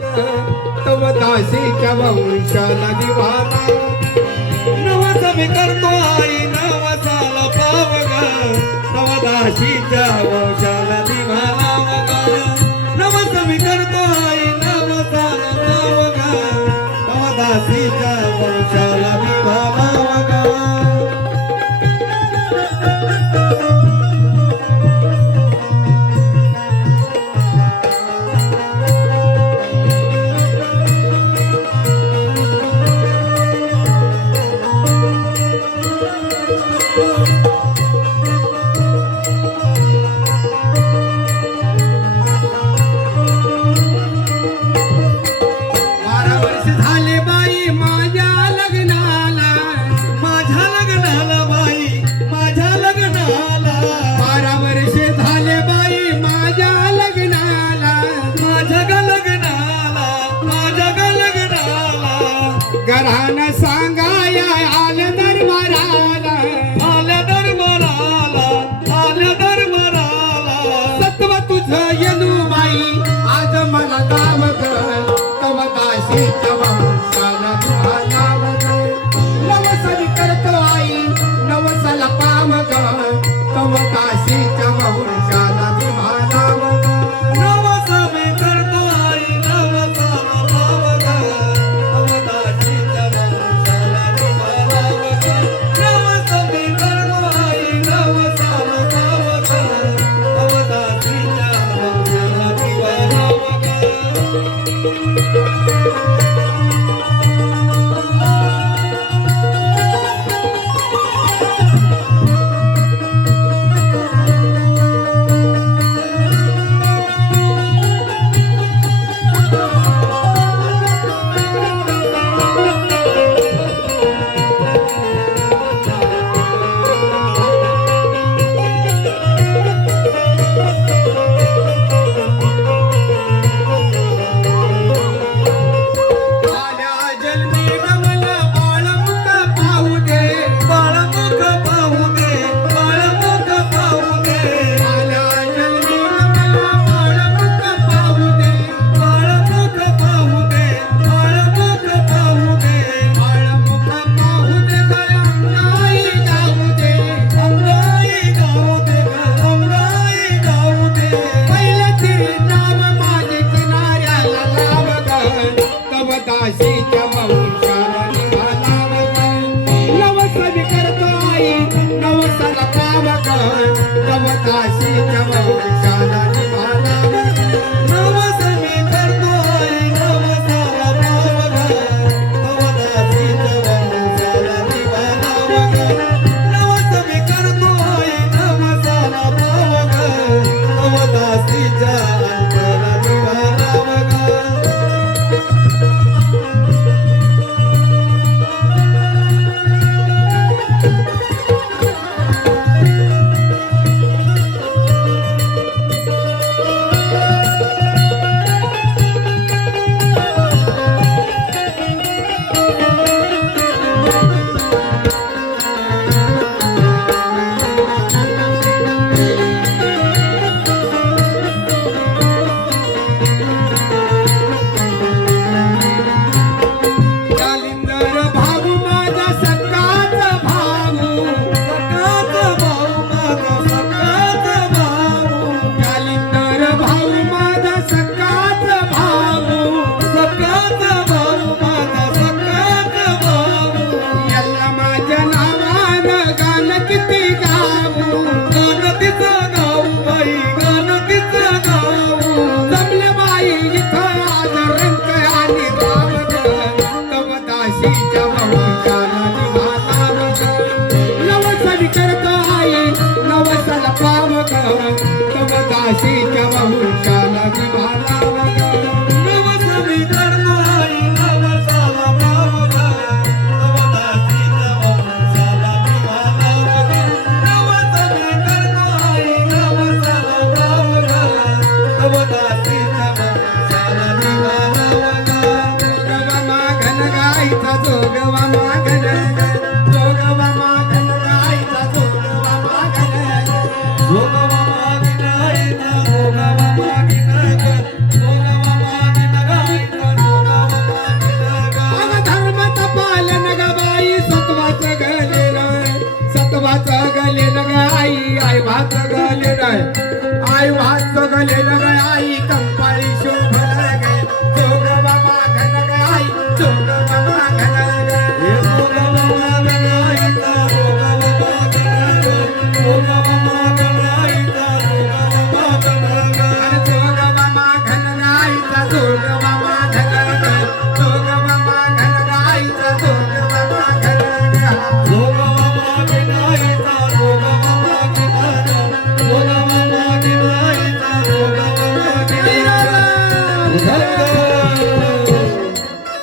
तव दासीच्या वंशाला दिवाना नवस मी करतो आई नवसाला पावग तव दाशीच्या Thank you.